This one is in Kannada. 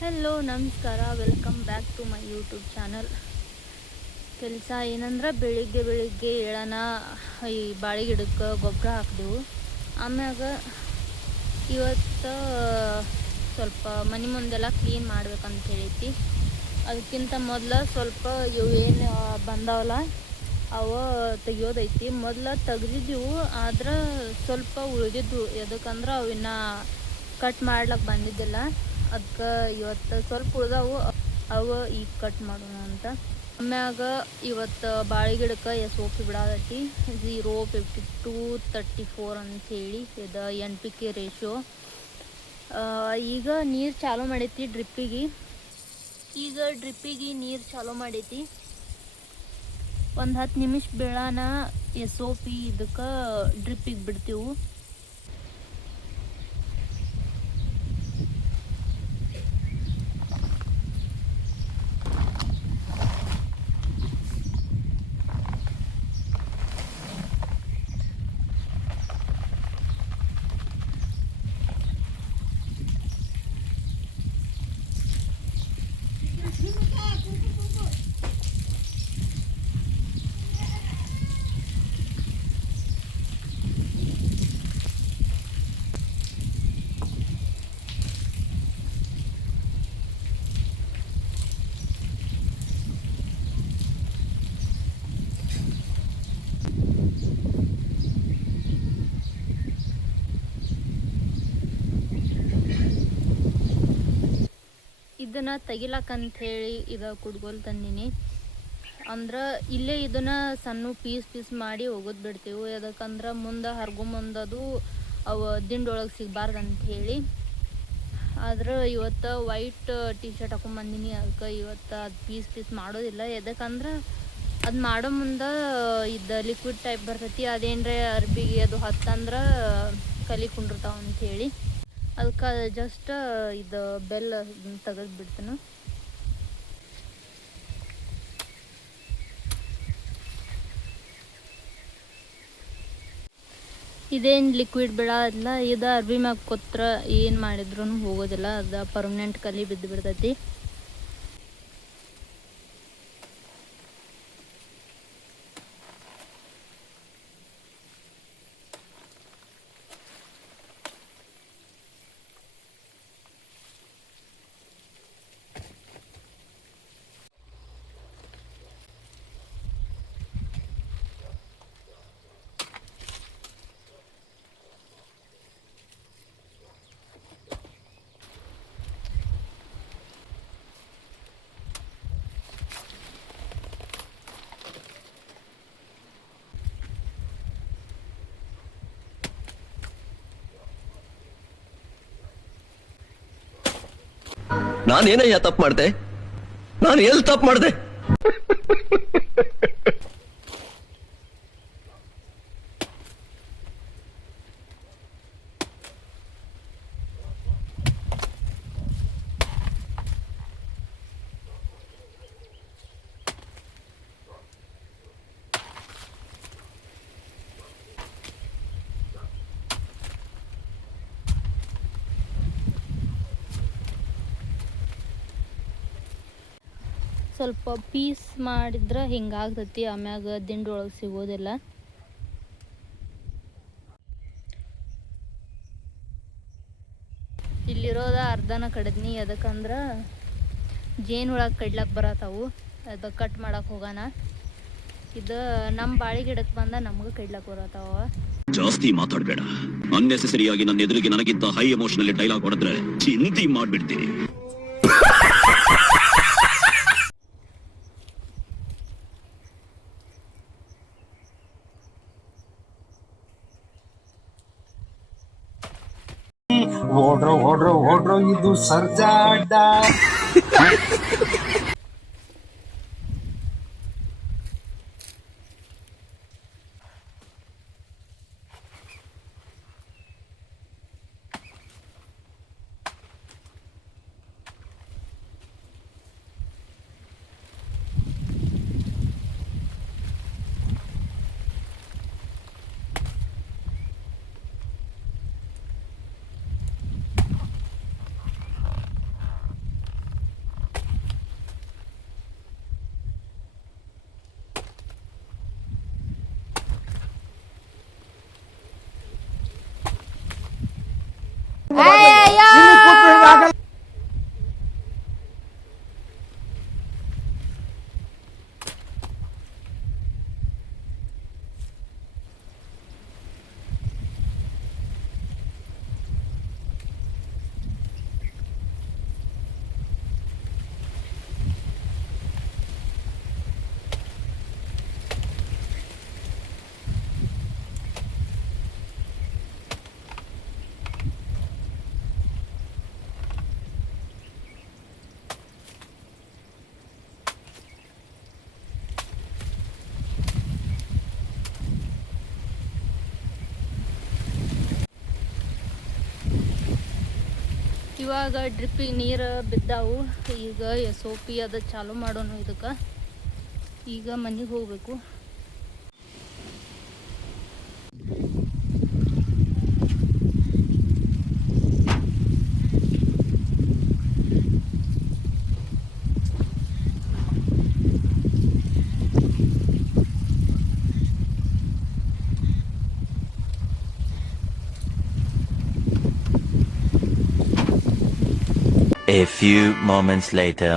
ಹೆಲೋ ನಮಸ್ಕಾರ, welcome back to my YouTube channel. ಕೆಲಸ ಏನಂದ್ರೆ ಬೆಳಿಗ್ಗೆ ಏಳನ ಈ ಬಾಳೆ ಗಿಡಕ್ಕೆ ಗೊಬ್ಬರ ಹಾಕಿದೆವು. ಆಮ್ಯಾಗ ಇವತ್ತು ಸ್ವಲ್ಪ ಮನೆ ಮುಂದೆಲ್ಲ ಕ್ಲೀನ್ ಮಾಡ್ಬೇಕಂತ ಹೇಳೈತಿ. ಅದಕ್ಕಿಂತ ಮೊದಲು ಸ್ವಲ್ಪ ಇವು ಏನು ಬಂದಾವಲ್ಲ ಅವ ತೆಗಿಯೋದೈತಿ. ಮೊದಲು ತೆಗ್ದಿದ್ದೆವು, ಆದ್ರೆ ಸ್ವಲ್ಪ ಉಳಿದಿದ್ದು. ಎದಕ್ಕಂದ್ರೆ ಅವಿನ್ನ ಕಟ್ ಮಾಡ್ಲಿಕ್ಕೆ ಬಂದಿದ್ದಿಲ್ಲ. ಅದಕ್ಕೆ ಇವತ್ತು ಸ್ವಲ್ಪ ಉಳ್ದವು, ಅವ ಈಗ ಕಟ್ ಮಾಡೋಣ ಅಂತ. ಆಮ್ಯಾಗ ಇವತ್ತು ಬಾಳೆ ಗಿಡಕ್ಕೆ SOP ಬಿಡಾದೈತಿ 05234 ಅಂಥೇಳಿ. ಇದು NPK ರೇಷಿಯೋ. ಈಗ ನೀರು ಚಾಲೂ ಮಾಡೈತಿ ಡ್ರಿಪ್ಪಿಗೆ. ನೀರು ಚಾಲೂ ಮಾಡೈತಿ. ಒಂದು 10 ನಿಮಿಷ ಬೆಳಾನ SOP ಇದಕ್ಕೆ ಡ್ರಿಪ್ಪಿಗೆ ಬಿಡ್ತೀವಿ. ಇದನ್ನು ತೆಗಿಲಕ್ಕಂತ ಹೇಳಿ ಇದು ಕುಡ್ಗೋಲ್ ತಂದೀನಿ. ಅಂದ್ರೆ ಇಲ್ಲೇ ಇದನ್ನು ಸಣ್ಣ ಪೀಸ್ ಮಾಡಿ ಒಗದು ಬಿಡ್ತೀವಿ. ಯಾಕಂದ್ರೆ ಮುಂದೆ ಹರ್ಗೊಂಬಂದದು ಅವು ದಿಂಡೊಳಗೆ ಸಿಗಬಾರ್ದಂತ ಹೇಳಿ. ಆದ್ರೆ ಇವತ್ತು ವೈಟ್ ಟೀ ಶರ್ಟ್ ಹಾಕೊಂಡ್ಬಂದೀನಿ. ಅದಕ್ಕೆ ಇವತ್ತು ಅದು ಪೀಸ್ ಮಾಡೋದಿಲ್ಲ. ಯಾಕಂದ್ರೆ ಅದು ಮಾಡೋ ಮುಂದೆ ಇದು ಲಿಕ್ವಿಡ್ ಟೈಪ್ ಬರ್ತೈತಿ. ಅದೇನ್ರೆ ಅರ್ಬಿಗೆ ಅದು ಹತ್ತಂದ್ರೆ ಕಲಿ ಕುಂಡಿರ್ತಾವ ಅಂಥೇಳಿ. ಅದಕ್ಕೆ ಜಸ್ಟ್ ಇದು ಬೆಲ್ಲ ತೆಗೆದು ಬಿಡ್ತೀನಿ. ಇದೇನು ಲಿಕ್ವಿಡ್ ಬಿಡೋದಿಲ್ಲ. ಇದು ಅರ್ಬಿ ಮ್ಯಾಗ ಕೊತ್ರ ಏನು ಮಾಡಿದ್ರು ಹೋಗೋದಿಲ್ಲ. ಅದು ಪರ್ಮನೆಂಟ್ ಕಲಿ ಬಿದ್ದು ಬಿಡ್ತೈತಿ. ನಾನೇನಯ್ಯ ತಪ್ಪು ಮಾಡ್ದೆ? ನಾನು ಎಲ್ಲಿ ತಪ್ಪು ಮಾಡ್ದೆ? ಸ್ವಲ್ಪ ಪೀಸ್ ಮಾಡಿದ್ರೆ ಹಿಂಗಾಗ್ತೈತಿ. ಆಮ್ಯಾಗ ದಿಂಡೊಳಗೆ ಸಿಗೋದಿಲ್ಲ. ಇಲ್ಲಿರೋದ ಅರ್ಧನ ಕಡಿದ್ನಿ. ಅದಕ್ಕಂದ್ರೆ ಜೇನು ಒಳಗೆ ಕಡ್ಲಕ್ಕೆ ಬರತ್ತಾವು. ಅದು ಕಟ್ ಮಾಡಕ್ಕೆ ಹೋಗೋಣ. ಇದು ನಮ್ಮ ಬಾಳೆ ಗಿಡಕ್ಕೆ ಬಂದ ನಮ್ಗೆ ಕಡ್ಲಕ್ಕೆ ಬರತ್ತಾವ. ಜಾಸ್ತಿ ಮಾತಾಡಬೇಡ. ಅನ್ನೆಸೆಸರಿಯಾಗಿ ನನ್ನ ಎದುರಿಗೆ ನನಗಿಂತ ಹೈ ಎಮೋಷನಲ್ ಡೈಲಾಗ್ ಹೊಡೆದ್ರೆ ಚಿಂತಿ ಮಾಡ್ಬಿಡ್ತೀನಿ. ಓಡ್ರೋ ಇದು ಸರ್ಜಾ ಅಡ್ಡ. ಇವಾಗ ಡ್ರಿಪ್ಪಿಗೆ ನೀರು ಬಿದ್ದಾವು. ಈಗ SOP ಅದು ಚಾಲು ಮಾಡೋಣ. ಇದಕ್ಕೆ ಈಗ ಮನೆಗೆ ಹೋಗಬೇಕು. A few moments later.